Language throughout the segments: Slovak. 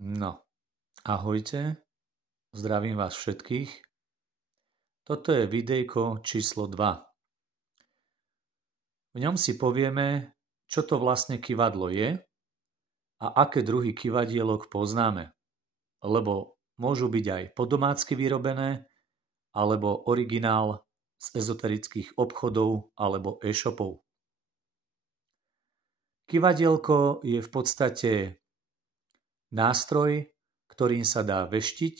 No, ahojte, zdravím vás všetkých. Toto je videjko číslo 2. V ňom si povieme, čo to vlastne kyvadlo je a aké druhy kyvadielok poznáme. Lebo môžu byť aj podomácky vyrobené, alebo originál z ezoterických obchodov alebo e-shopov. Kyvadielko je v podstate nástroj, ktorým sa dá veštiť,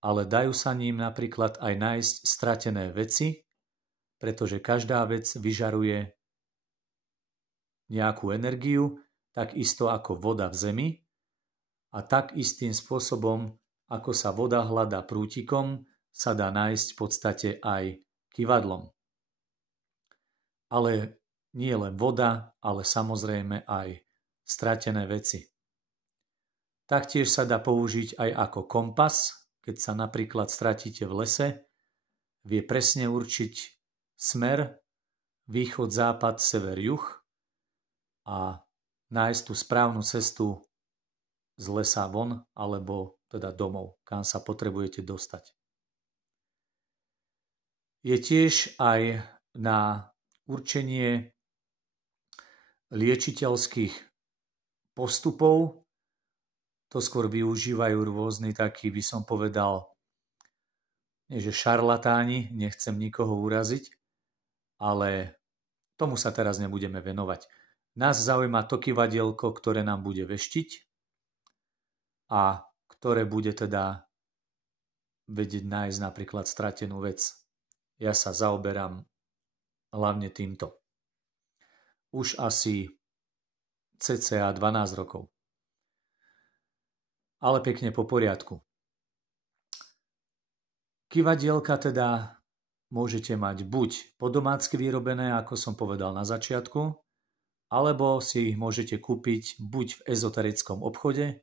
ale dajú sa ním napríklad aj nájsť stratené veci, pretože každá vec vyžaruje nejakú energiu, takisto ako voda v zemi, a tak istým spôsobom, ako sa voda hľadá prútikom, sa dá nájsť v podstate aj kyvadlom. Ale nie len voda, ale samozrejme aj stratené veci. Taktiež sa dá použiť aj ako kompas, keď sa napríklad stratíte v lese, vie presne určiť smer, východ, západ, sever, juh a nájsť tú správnu cestu z lesa von, alebo teda domov, kam sa potrebujete dostať. Je tiež aj na určenie liečiteľských postupov. To skôr využívajú rôzni takí, by som povedal, nie že šarlatáni, nechcem nikoho uraziť, ale tomu sa teraz nebudeme venovať. Nás zaujíma to kyvadielko, ktoré nám bude veštiť a ktoré bude teda vedieť nájsť napríklad stratenú vec. Ja sa zaoberám hlavne týmto. Už asi cca 12 rokov. Ale pekne po poriadku. Kyvadielka teda môžete mať buď podomácky vyrobené, ako som povedal na začiatku, alebo si ich môžete kúpiť buď v ezoterickom obchode,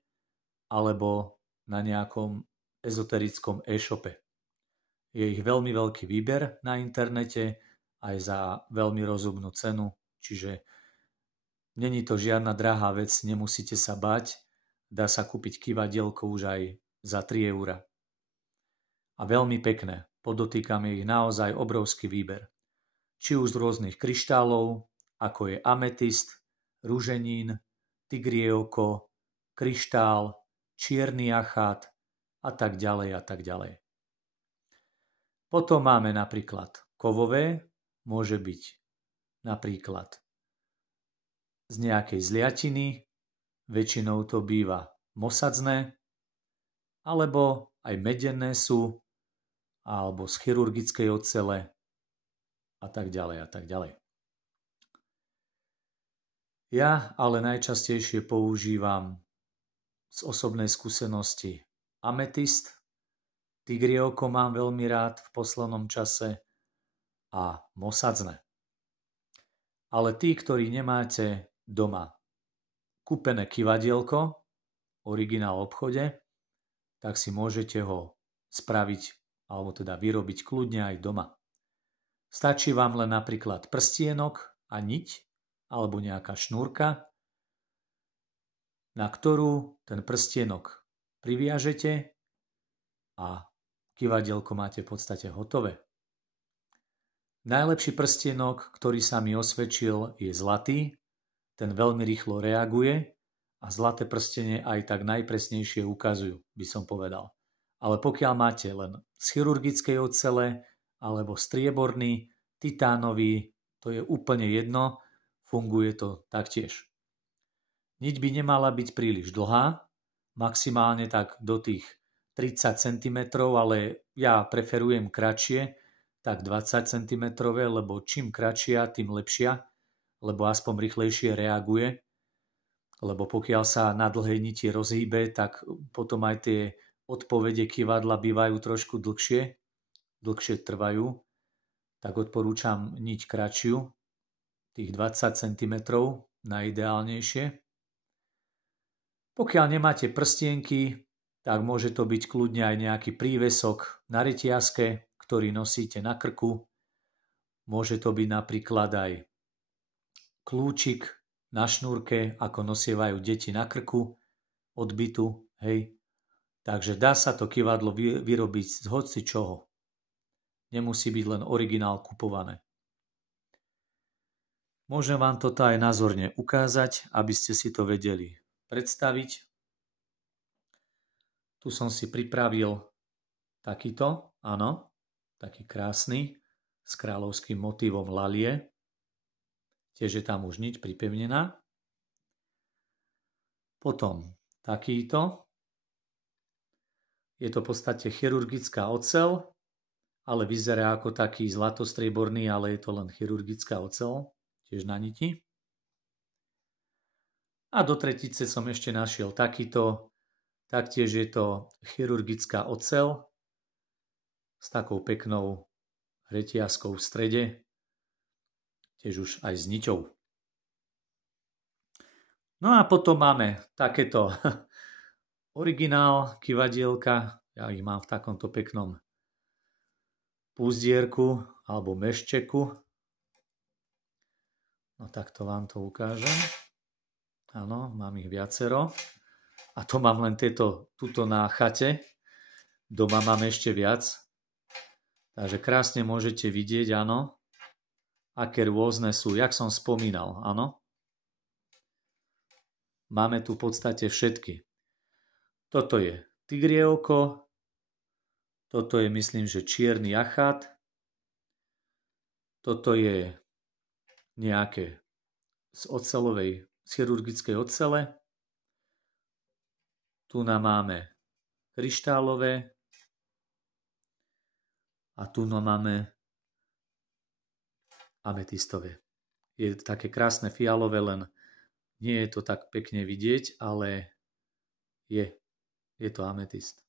alebo na nejakom ezoterickom e-shope. Je ich veľmi veľký výber na internete, aj za veľmi rozumnú cenu, čiže není to žiadna drahá vec, nemusíte sa báť. Dá sa kúpiť kyvadielko už aj za 3 €. A veľmi pekné, podotýkam, je ich naozaj obrovský výber. Či už z rôznych kryštálov, ako je ametist, ruženín, tigrie oko, kryštál, čierny achát a tak ďalej a tak ďalej. Potom máme napríklad kovové, môže byť napríklad z nejakej zliatiny, väčšinou to býva mosadzné, alebo aj medenné sú, alebo z chirurgickej ocele a tak ďalej a tak ďalej. Ja ale najčastejšie používam z osobnej skúsenosti ametist, tigrie oko mám veľmi rád v poslednom čase a mosadzné. Ale tí, ktorí nemáte doma kúpené kyvadielko, originál v obchode, tak si môžete ho spraviť, alebo teda vyrobiť kľudne aj doma. Stačí vám len napríklad prstienok a niť, alebo nejaká šnúrka, na ktorú ten prstienok priviažete a kyvadielko máte v podstate hotové. Najlepší prstienok, ktorý sa mi osvedčil, je zlatý. Ten veľmi rýchlo reaguje a zlaté prstenie aj tak najpresnejšie ukazujú, by som povedal. Ale pokiaľ máte len z chirurgickej ocele alebo strieborný, titánový, to je úplne jedno, funguje to taktiež. Niť by nemala byť príliš dlhá, maximálne tak do tých 30 cm, ale ja preferujem kratšie, tak 20 cm, lebo čím kratšia, tým lepšia, lebo aspoň rýchlejšie reaguje, lebo pokiaľ sa na dlhej niti rozhýbe, tak potom aj tie odpovede kyvadla bývajú trošku dlhšie trvajú, tak odporúčam niť kratšiu, tých 20 cm najideálnejšie. Pokiaľ nemáte prstienky, tak môže to byť kľudne aj nejaký prívesok na reťazke, ktorý nosíte na krku. Môže to byť napríklad aj kľúčik na šnúrke, ako nosievajú deti na krku, odbytu, hej. Takže dá sa to kyvadlo vyrobiť z hoci čoho. Nemusí byť len originál kupované. Môžem vám toto aj názorne ukázať, aby ste si to vedeli predstaviť. Tu som si pripravil takýto, áno, taký krásny, s kráľovským motívom lalie. Tiež je tam už niť pripevnená. Potom takýto. Je to v podstate chirurgická oceľ, ale vyzerá ako taký zlatostrieborný, ale je to len chirurgická oceľ, tiež na niti. A do tretice som ešte našiel takýto, taktiež je to chirurgická oceľ s takou peknou reťazkou v strede, tiež už aj s niťou. No a potom máme takéto originál kyvadielka, ja ich mám v takomto peknom púzdierku alebo meščeku. No takto vám to ukážem. Áno, mám ich viacero. A to mám len tuto na chate. Doma mám ešte viac. Takže krásne môžete vidieť, áno, aké rôzne sú, jak som spomínal, áno. Máme tu v podstate všetky. Toto je tigrie oko, toto je, myslím, že čierny achát, toto je nejaké z chirurgickej ocele, tu máme kryštálové a tu máme ametistové. Je také krásne fialové, len nie je to tak pekne vidieť, ale je to ametist.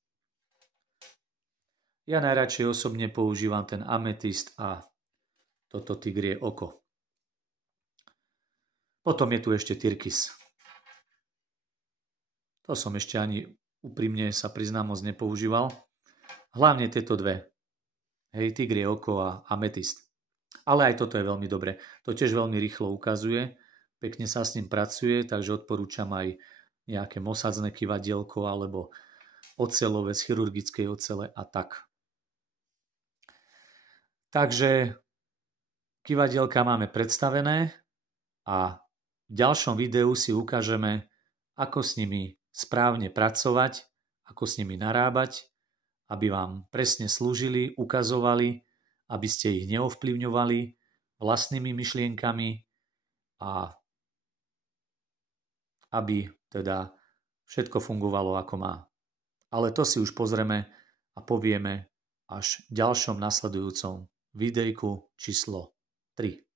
Ja najradšej osobne používam ten ametist a toto tigrie oko. Potom je tu ešte tyrkis. To som ešte ani úprimne sa priznám moc nepoužíval. Hlavne tieto dve. Hej, tigrie oko a ametist. Ale aj toto je veľmi dobre. To tiež veľmi rýchlo ukazuje. Pekne sa s ním pracuje, takže odporúčam aj nejaké mosadzné kyvadielko alebo oceľové z chirurgickej ocele a tak. Takže kyvadielka máme predstavené a v ďalšom videu si ukážeme, ako s nimi správne pracovať, ako s nimi narábať, aby vám presne slúžili, ukazovali, aby ste ich neovplyvňovali vlastnými myšlienkami a aby teda všetko fungovalo ako má. Ale to si už pozrieme a povieme až v ďalšom nasledujúcom videjku číslo 3.